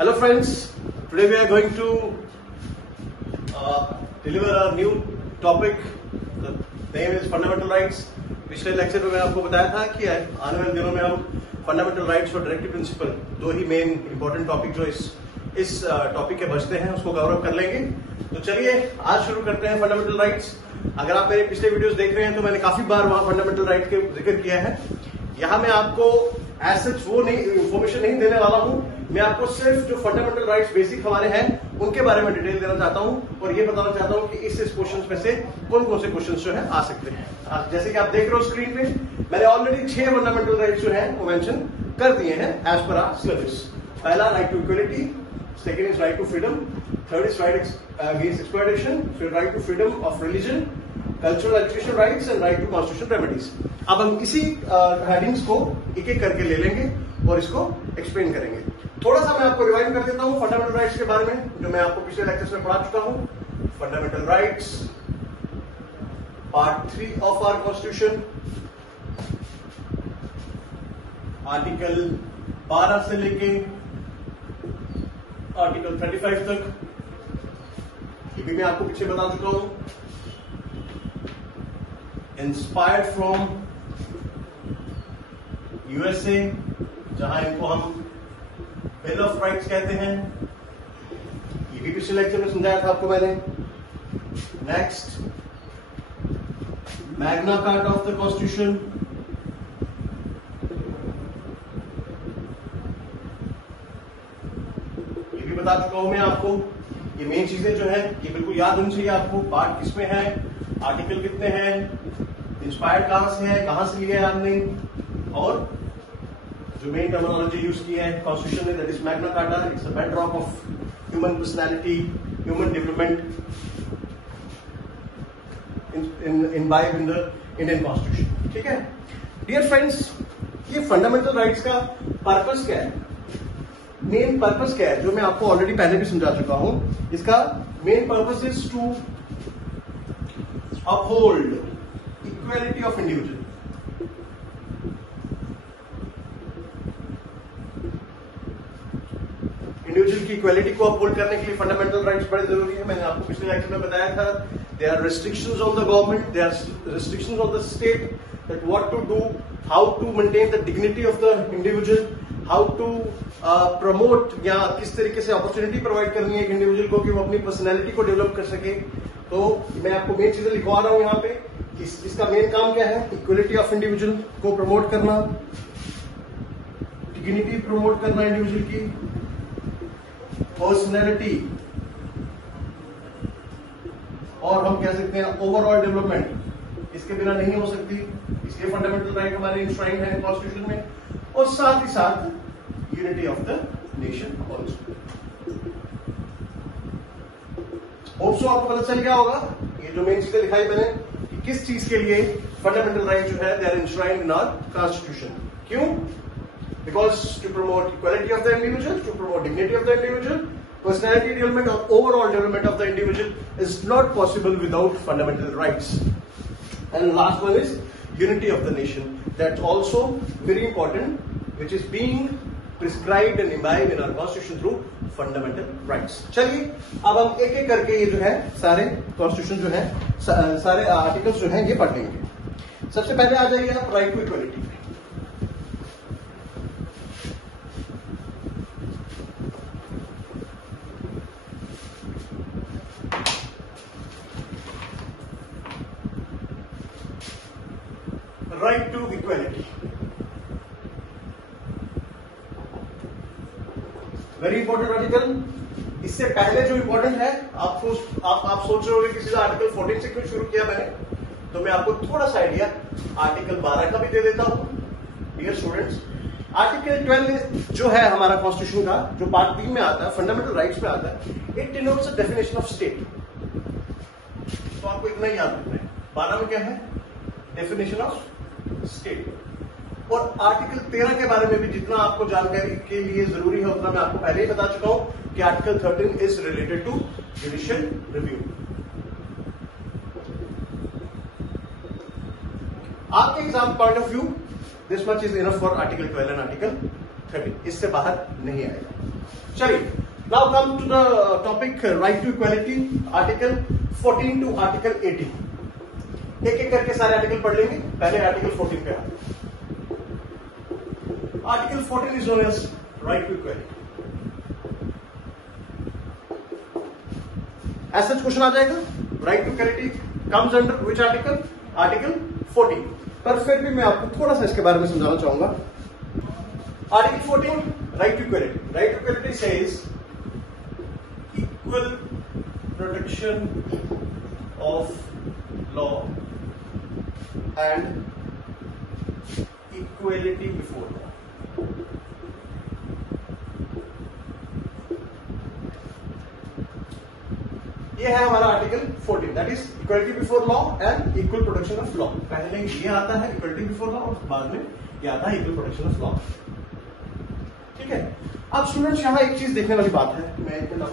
Hello friends, today we are going to deliver a new topic. The name is fundamental rights. पिछले lecture में मैंने आपको बताया था कि आने वाले दिनों में हम फंडामेंटल राइट्स और डायरेक्टिव प्रिंसिपल दो ही मेन इंपॉर्टेंट टॉपिक जो इस टॉपिक के बचते हैं उसको कवर अप कर लेंगे। तो चलिए आज शुरू करते हैं फंडामेंटल राइट्स। अगर आप मेरे पिछले वीडियोस देख रहे हैं तो मैंने काफी बार वहां फंडामेंटल राइट के जिक्र किया है। यहाँ मैं आपको एज सच वो नहीं इंफॉर्मेशन नहीं देने वाला हूँ, मैं आपको सिर्फ जो फंडामेंटल राइट्स बेसिक हमारे हैं उनके बारे में डिटेल देना चाहता हूँ और ये बताना चाहता हूँ कि इस क्वेश्चन में से कौन कौन से क्वेश्चन जो है आ सकते हैं। जैसे कि आप देख रहे हो स्क्रीन पे, मैंने ऑलरेडी 6 फंडामेंटल राइट्स जो है वो मेंशन कर दिए हैं एज पर आवर सिलेबस। पहला right to equality, second is right to freedom, third is right against exploitation, फिर right to freedom of religion, cultural education rights and right to constitution remedies. अब हम इसी headings को एक एक करके ले लेंगे और इसको एक्सप्लेन करेंगे। थोड़ा सा मैं आपको रिवाइंड कर देता हूं फंडामेंटल राइट्स के बारे में जो मैं आपको पिछले लेक्चर्स में पढ़ा चुका हूं। Fundamental rights part 3 of our constitution, article 12 से लेके आर्टिकल 35 तक, ये भी मैं आपको पीछे बता चुका हूं। इंस्पायर्ड फ्रॉम यूएसए, जहां इनको हम बिल ऑफ राइट्स कहते हैं, ये भी पिछले लेक्चर में समझाया था आपको मैंने। Next Magna carta of the constitution, ये भी बता चुका हूं मैं आपको। ये मेन चीजें जो है ये बिल्कुल याद होनी चाहिए आपको। पार्ट किसमें है, आर्टिकल कितने हैं, इंस्पायर्ड कहां से है, कहां से लिया है हमने, और जो मेन टर्मिनोलॉजी यूज की है कॉन्स्टिट्यूशन में, that is Magna Carta. It's the bedrock of human personality, human development imbibe in the Indian constitution. ठीक है डियर फ्रेंड्स, ये फंडामेंटल राइट्स का पर्पस क्या है, मेन पर्पस क्या है, जो मैं आपको ऑलरेडी पहले भी समझा चुका हूं। इसका main purpose is to uphold equality of individual. Individual की इक्वालिटी को अपहोल्ड करने के लिए फंडामेंटल राइट्स बड़े जरूरी है। मैंने आपको पिछले लेक्चर में बताया था, there are restrictions on the government, there are restrictions on the state that what to do, how to maintain the dignity of the individual, how to promote या किस तरीके से अपॉर्चुनिटी प्रोवाइड करनी है एक इंडिविजुअल को कि वो अपनी पर्सनैलिटी को डेवलप कर सके। तो मैं आपको मेन चीजें लिखवा रहा हूं यहाँ पे। इसका मेन काम क्या है, इक्वलिटी ऑफ इंडिविजुअल को प्रमोट करना, डिग्निटी प्रमोट करना इंडिविजुअल की, पर्सनैलिटी, और हम कह सकते हैं ओवरऑल डेवलपमेंट, इसके बिना नहीं हो सकती। इसलिए फंडामेंटल राइट हमारे इंश्राइंड है कॉन्स्टिट्यूशन में, और साथ ही साथ unity of the nation also. Hope so आपको पता चल गया होगा ये जो मेन चीजें दिखाई मैंने कि किस चीज के लिए फंडामेंटल राइट जो है they are enshrined in our constitution. क्यों? Because to promote equality of the individual, to promote dignity of the individual, personality development or overall development of the individual is not possible without fundamental rights. And last one is unity of the nation. That's also very important, which is being prescribed and imbibed in our constitution through fundamental rights. चलिए अब हम एक एक करके ये जो है सारे कॉन्स्टिट्यूशन जो है सारे आर्टिकल्स जो है ये पढ़ लेंगे। सबसे पहले आ जाइए आप right to equality. Right to equality very important article. इससे पहले जो इंपॉर्टेंट है आप सोच रहे होंगे कि सीधा आर्टिकल 14 से क्यों शुरू किया मैंने, तो मैं आपको थोड़ा सा आइडिया आर्टिकल 12 का भी दे देता हूं। डियर स्टूडेंट्स, आर्टिकल 12 जो है हमारा कॉन्स्टिट्यूशन का, जो पार्ट 3 में आता है, फंडामेंटल राइट्स में आता है, it denotes a definition of state. तो आपको इतना ही याद रखना है। 12 में क्या है, डेफिनेशन ऑफ स्टेट। और आर्टिकल 13 के बारे में भी जितना आपको जानकारी के लिए जरूरी है उतना मैं आपको पहले ही बता चुका हूं कि article 13 is related to judicial review. आपके exam point of view this much is enough for article 12 and article 13, इससे बाहर नहीं आएगा। चलिए, now come to the topic right to equality, article 14 to article 18। एक एक करके सारे आर्टिकल पढ़ लेंगे। पहले आर्टिकल 14 पे आते हैं। Article 14 is known as right to equality. ऐसा क्वेश्चन आ जाएगा, right to equality comes under which article? Article 14। पर फिर भी मैं आपको थोड़ा सा इसके बारे में समझाना चाहूंगा। Article 14, right to equality. Right to equality says equal protection of law and equality before law. ये है हमारा article 14, that is equality before law and equal protection of law. पहले ये आता है इक्वालिटी बिफोर लॉ और बाद में ये आता है इक्वल प्रोटेक्शन ऑफ लॉ। ठीक है, अब स्टूडेंट्स यहां एक चीज देखने वाली बात है, मैं इतना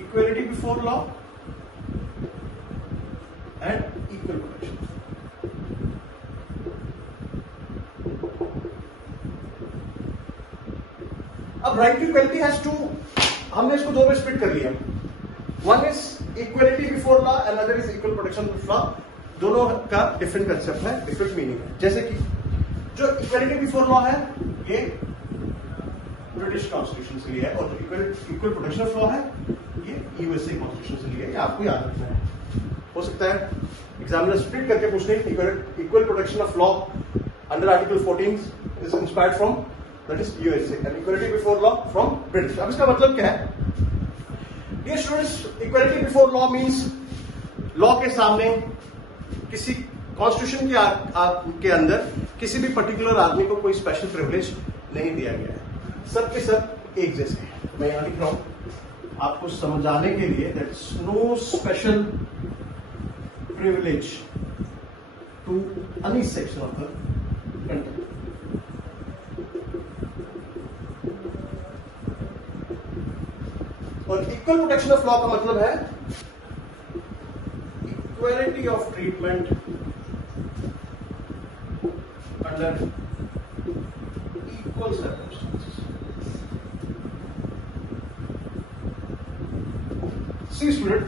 equality before law and equal protection. अब right to equality has to, हमने इसको दो में स्प्लिट कर लिया। One is equality before law and other is equal protection of law. दोनों का डिफरेंट कंसेप्ट है, डिफरेंट मीनिंग है। जैसे कि जो इक्वालिटी बिफोर लॉ है ये ब्रिटिश कॉन्स्टिट्यूशन से लिया है, और जो इक्वल प्रोटेक्शन ऑफ लॉ है ये यूएसए कॉन्स्टिट्यूशन से लिया है। ये आपको याद रखना है। हो सकता है एग्जामिनर स्प्लिट करके पूछ ले, equal protection of law under article 14 is inspired from that is USA and equality before law from British. अब इसका मतलब क्या है? Dear students, equality before law means law के सामने किसी कॉन्स्टिट्यूशन के अंदर किसी भी पर्टिकुलर आदमी को कोई स्पेशल प्रिविलेज नहीं दिया गया है। सब के सब एक जैसे हैं। मैं यहां लिख रहा हूं आपको समझाने के लिए, that is no special privilege to any section of the country. और इक्वल प्रोटेक्शन ऑफ लॉ का मतलब है equality of treatment under equal circumstances. See student,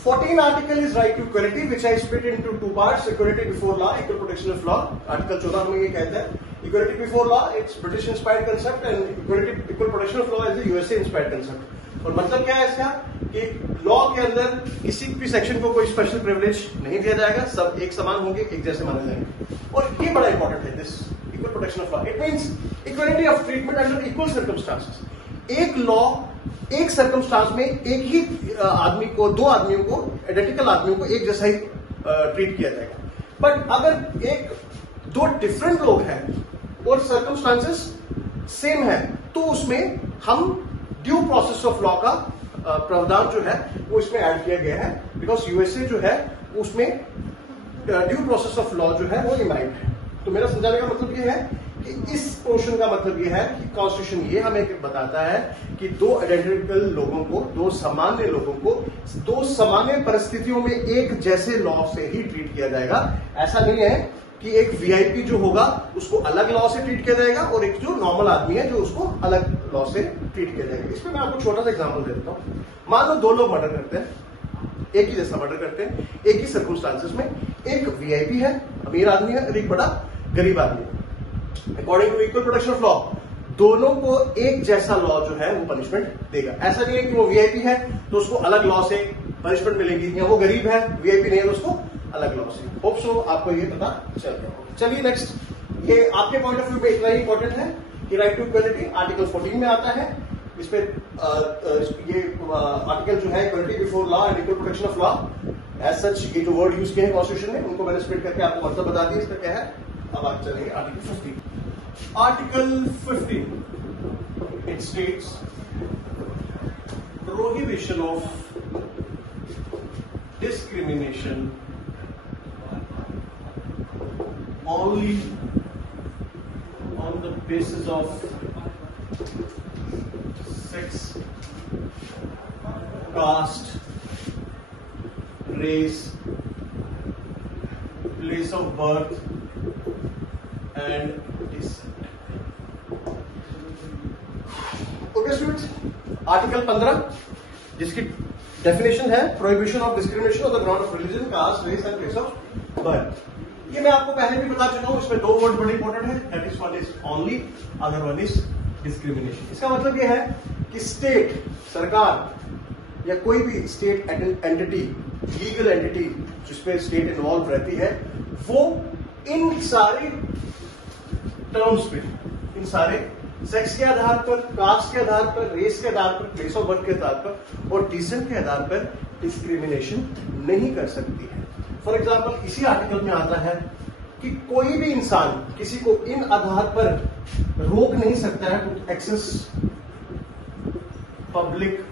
14 article is right to equality, which I split into two parts: equality before law, equal protection of law. Article 14 में ये कहता है equality before law, it's British inspired concept, and equal protection of law is a USA inspired concept. और मतलब क्या है इसका कि लॉ के अंदर किसी भी सेक्शन को कोई स्पेशल प्रिविलेज नहीं दिया जाएगा, सब एक समान होंगे, एक जैसे माने जाएंगे। और ये बड़ा इंपॉर्टेंट है, this equal protection of law. It means equality of treatment under equal circumstances. एक लॉ एक सर्कमस्टांस में एक ही आदमी को, दो आदमियों को, आइडेंटिकल आदमियों को एक जैसा ही ट्रीट किया जाएगा। बट अगर एक दो डिफरेंट लोग हैं और सर्कमस्टांसेस सेम है, तो उसमें हम ड्यू प्रोसेस ऑफ लॉ का प्रावधान जो है वो इसमें ऐड किया गया है, बिकॉज यूएसए जो है उसमें ड्यू प्रोसेस ऑफ लॉ जो है वो इमाइंड है। तो मेरा समझाने का मतलब ये है कि इस पोर्शन का मतलब ये है कि कॉन्स्टिट्यूशन ये हमें बताता है कि दो आइडेंटिकल लोगों को, दो सामान्य लोगों को, दो सामान्य परिस्थितियों में एक जैसे लॉ से ही ट्रीट किया जाएगा। ऐसा नहीं है कि एक वीआईपी जो होगा उसको अलग लॉ से ट्रीट किया जाएगा और एक जो नॉर्मल आदमी है जो उसको अलग लॉ से ट्रीट किया जाएगा। इसमें मैं आपको छोटा सा एग्जांपल दे देता हूं। मान लो दो लोग मर्डर करते हैं, एक ही जैसा मर्डर करते हैं, एक ही सर्कमस्टांसेस में। एक वीआईपी है, अमीर आदमी है, और एक बड़ा गरीब आदमी है। According to equal protection of law दोनों को एक जैसा लॉ जो है वो पनिशमेंट देगा। ऐसा नहीं है कि वो वीआईपी है तो उसको अलग लॉ से पनिशमेंट मिलेगी, या वो गरीब है, वीआईपी नहीं है तो उसको अलग लॉ से। होप सो आपको ये पता चल गया होगा। चलिए नेक्स्ट, ये आपके पॉइंट ऑफ व्यू में इतना ही इंपॉर्टेंट है कि राइट टू इक्वालिटी आर्टिकल 14 में आता है। इस पे ये आर्टिकल जो है equality before law and equal protection of law, as such ये जो वर्ड यूज किए हैं कॉन्स्टिट्यूशन में उनको मैंने स्प्लिट करके आपको मतलब बता दिया इसका क्या है। अब आप चलेंगे article 15। Article 15 it states prohibition of discrimination only on the basis of sex, caste, race, place of birth and okay students, article 15 जिसकी डेफिनेशन है prohibition of discrimination on the ground of religion, caste, race and place of birth. ये मैं आपको पहले भी बता चुका हूं, इसमें दो वर्ड बड़े इंपॉर्टेंट है, that is one is only, other one is discrimination. इसका मतलब ये है कि स्टेट, सरकार या कोई भी स्टेट एंटिटी, लीगल एंटिटी जिसमें स्टेट इन्वॉल्व रहती है, वो इन सारे टर्म्स पे, इन सारे सेक्स के आधार पर, कास्ट के आधार पर, रेस के आधार पर, प्लेस ऑफ बर्थ के आधार पर और डिसेंट के आधार पर डिस्क्रिमिनेशन नहीं कर सकती है। फॉर एग्जाम्पल इसी आर्टिकल में आता है कि कोई भी इंसान किसी को इन आधार पर रोक नहीं सकता है to access public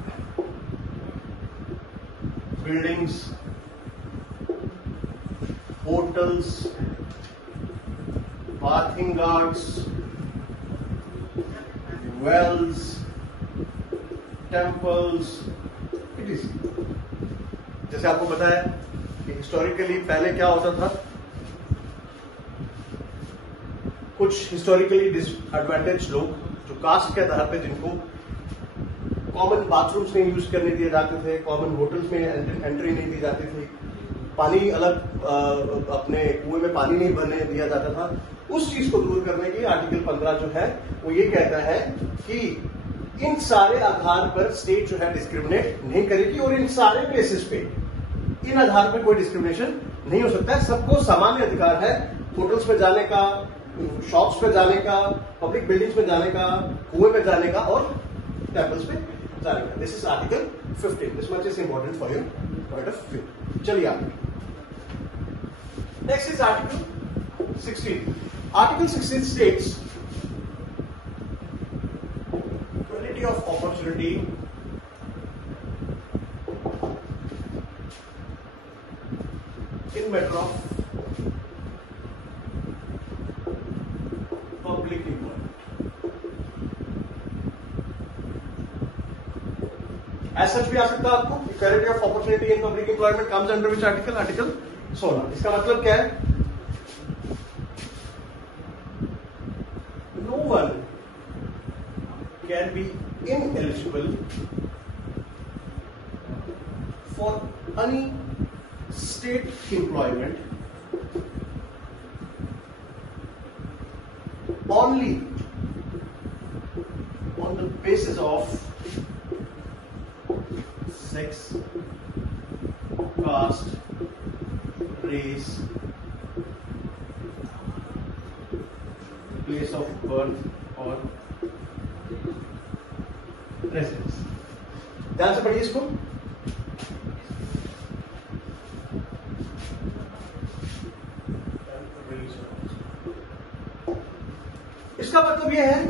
buildings, hotels, bathing guards, wells, temples, it is. जैसे आपको पता है कि हिस्टोरिकली पहले क्या होता था, कुछ हिस्टोरिकली डिसएडवांटेज लोग जो कास्ट के आधार पे, जिनको कॉमन बाथरूम्स नहीं यूज करने दिए जाते थे, कॉमन होटल्स में एंट्री नहीं दी जाती थी, पानी अलग अपने कुएं में पानी नहीं भरने दिया जाता था, उस चीज को दूर करने के लिए आर्टिकल 15 जो है वो ये कहता है कि इन सारे आधार पर स्टेट जो है डिस्क्रिमिनेट नहीं करेगी और इन सारे प्लेसेस पे इन आधार पर कोई डिस्क्रिमिनेशन नहीं हो सकता है। सबको सामान्य अधिकार है होटल्स में जाने का, शॉप्स पे जाने का, पब्लिक बिल्डिंग्स में जाने का, कुएं में जाने का और टेम्पल्स पे जाने का। This is article 15, this much is important for your point of view. चलिए आगे, next is article 16। Article 16 states equality of opportunity in matter of public employment. As such भी आ सकता है आपको, equality of opportunity in public employment comes under which article? Article 16। इसका मतलब क्या है? No one can be ineligible for any state employment only on the basis of sex, caste, race, place of birth और residence। ध्यान से पढ़िए इसको। इसका मतलब यह है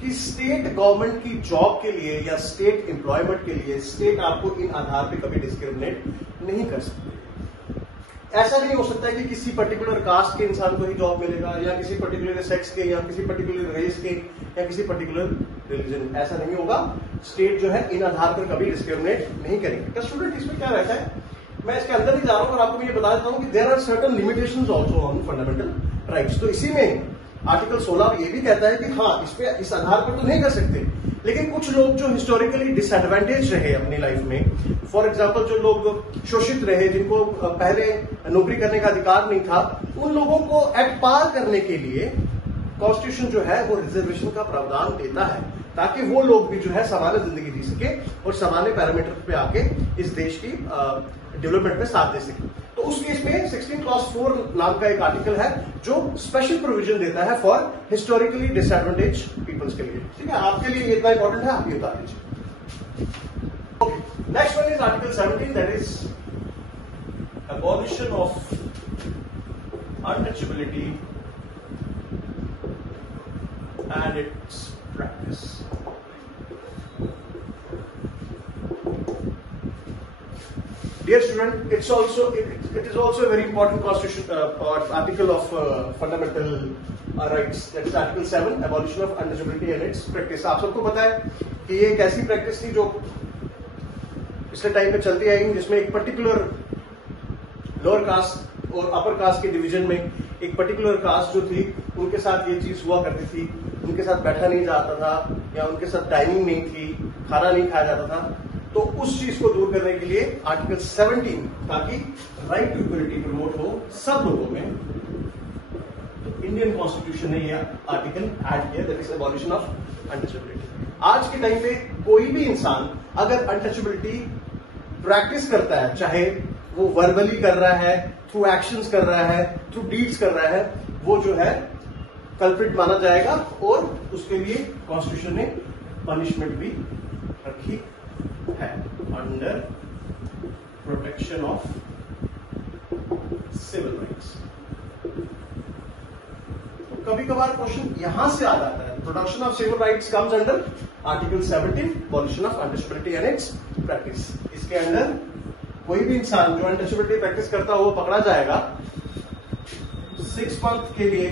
कि स्टेट गवर्नमेंट की जॉब के लिए या स्टेट एम्प्लॉयमेंट के लिए स्टेट आपको इन आधार पे कभी डिस्क्रिमिनेट नहीं कर सकती। ऐसा नहीं हो सकता है कि किसी पर्टिकुलर कास्ट के इंसान को ही जॉब मिलेगा या किसी पर्टिकुलर सेक्स के या किसी पर्टिकुलर रेस के या किसी पर्टिकुलर रिलीजन, ऐसा नहीं होगा। स्टेट जो है इन आधार पर कभी डिस्क्रिमिनेट नहीं करेगी। तो स्टूडेंट इसमें क्या रहता है, मैं इसके अंदर ही जा रहा हूं और आपको ये बता देता हूं कि there are certain limitations also on fundamental rights. तो इसी में आर्टिकल 16 ये भी कहता है कि हाँ, इस आधार पर तो नहीं कर सकते, लेकिन कुछ लोग जो हिस्टोरिकली डिसएडवांटेज रहे अपनी लाइफ में, फॉर एग्जांपल जो लोग शोषित रहे, जिनको पहले नौकरी करने का अधिकार नहीं था, उन लोगों को एट पार करने के लिए कॉन्स्टिट्यूशन जो है वो रिजर्वेशन का प्रावधान देता है, ताकि वो लोग भी जो है सामान्य जिंदगी जी सके और सामान्य पैरामीटर पे आके इस देश की डेवलपमेंट में साथ दे सके। तो उस केस में 16 क्लॉज 4 नाम का एक आर्टिकल है जो स्पेशल प्रोविजन देता है फॉर हिस्टोरिकली डिसएडवांटेज पीपल्स के लिए। ठीक है, आपके लिए इतना इंपॉर्टेंट है, आप ये बता दीजिए। Next one is article 17, that is abolition of untouchability and its practice. Dear student, it is also a very important constitution article of fundamental rights. That is Article 7, abolition of untouchability and its practice. आप सबको पता है कि ये एक ऐसी practice थी जो पिछले टाइम पे चलती आई, जिसमें एक पर्टिकुलर लोअर कास्ट और अपर कास्ट के डिवीजन में एक पर्टिकुलर कास्ट जो थी उनके साथ ये चीज हुआ करती थी, उनके साथ बैठा नहीं जाता था, या उनके साथ टाइमिंग नहीं थी, खाना नहीं खाया जाता था, तो उस चीज को दूर करने के लिए आर्टिकल 17, ताकि राइट टू इक्वलिटी प्रमोट हो सब लोगों में, तो इंडियन कॉन्स्टिट्यूशन ने यह आर्टिकल ऐड किया, that is abolition of untouchability. आज के टाइम पे कोई भी इंसान अगर अनटचेबिलिटी प्रैक्टिस करता है, चाहे वो वर्बली कर रहा है, थ्रू एक्शंस कर रहा है, थ्रू डीड्स कर रहा है, वो जो है कल्प्रिट माना जाएगा और उसके लिए कॉन्स्टिट्यूशन ने पनिशमेंट भी रखी है, under protection of civil rights. तो कभी कभार क्वेश्चन यहां से आ जाता है, protection of civil rights comes under article 17, abolition of untouchability and its practice. इसके अंदर कोई भी इंसान जो अनटचेबिलिटी प्रैक्टिस करता हो वो पकड़ा जाएगा, 6 मंथ के लिए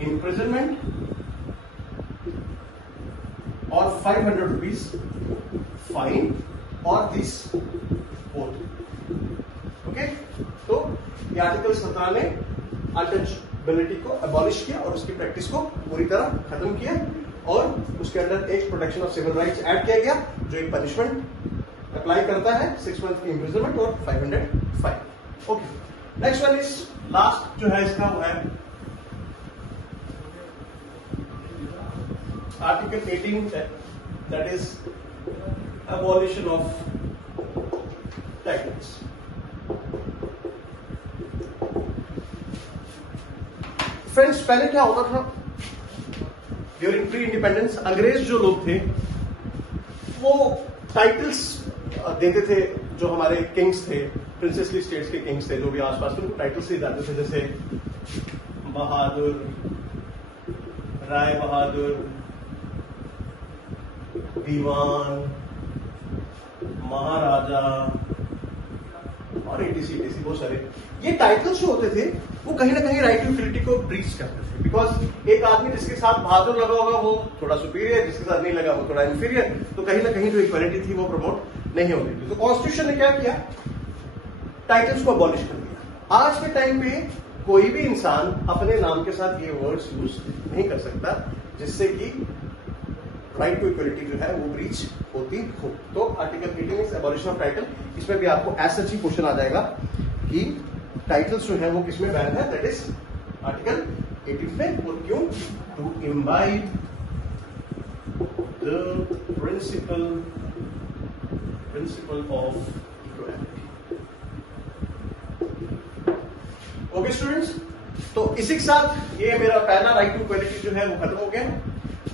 इम्प्रिजनमेंट और 500 रुपीज फाइन और दिस ओके। तो ये आर्टिकल 17 ने अनटचेबिलिटी को अबॉलिश किया और उसकी प्रैक्टिस को पूरी तरह खत्म किया, और उसके अंदर एक protection of civil rights add किया गया जो एक पनिशमेंट अप्लाई करता है, 6 मंथ की इम्प्रिजनमेंट और 500 fine. Okay, next one is last जो है इसका वो है article 18, that is abolition of titles। Friends, पहले क्या होता था, ड्यूरिंग प्री इंडिपेंडेंस अंग्रेज जो लोग थे वो टाइटल्स देते थे, जो हमारे किंग्स थे, प्रिंसेसली स्टेट्स के किंग्स थे जो भी आसपास थे, उनको टाइटल्स दिए जाते थे, जैसे बहादुर, राय बहादुर, दीवान, महाराजा और एटीसी बहुत सारे। ये टाइटल्स जो होते थे वो कहीं ना कहीं राइट टू इक्वलिटी को ब्रीच करते थे, बिकॉज एक आदमी जिसके साथ बहादुर लगा होगा वो थोड़ा सुपीरियर, जिसके साथ नहीं लगा वो थोड़ा इंफीरियर, तो कहीं ना कहीं जो इक्वलिटी थी वो प्रमोट नहीं होती थी। तो कॉन्स्टिट्यूशन ने क्या किया, टाइटल्स को अबॉलिश कर दिया। आज के टाइम पे कोई भी इंसान अपने नाम के साथ ये वर्ड्स यूज नहीं कर सकता जिससे कि राइट टू इक्वलिटी जो है वो ब्रीच होती हो। तो article 18 is abolition of title, इसमें भी आपको एज सच ही क्वेश्चन आ जाएगा कि टाइटल्स जो है वो किसमें बैन है, दैट इज आर्टिकल 18 में। और क्यों, to imbibe the principle of equality. Okay students, तो इसी के साथ ये मेरा पहला राइट टू इक्वालिटी जो है वो खत्म हो गया।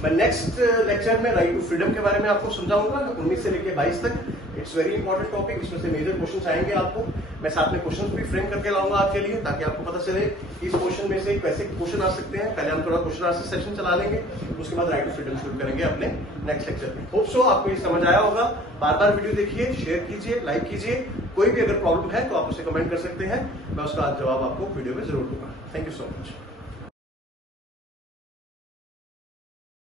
मैं नेक्स्ट लेक्चर में राइट टू फ्रीडम के बारे में आपको समझाऊंगा, 19 से लेकर 22 तक। इट्स वेरी इंपॉर्टेंट टॉपिक, इसमें से मेजर क्वेश्चन आएंगे आपको। मैं साथ में क्वेश्चन भी फ्रेम करके लाऊंगा आपके लिए, ताकि आपको पता चले इस क्वेश्चन में से कैसे क्वेश्चन आ सकते हैं। पहले हम थोड़ा क्वेश्चन आंसर सेक्शन चला लेंगे, उसके बाद राइट टू फ्रीडम शुरू करेंगे अपने नेक्स्ट लेक्चर में। होप सो आपको ये समझ आया होगा। बार बार वीडियो देखिए, शेयर कीजिए, लाइक कीजिए। कोई भी अगर प्रॉब्लम है तो आप उसे कमेंट कर सकते हैं, मैं उसका जवाब आपको वीडियो में जरूर दूंगा। Thank you so much.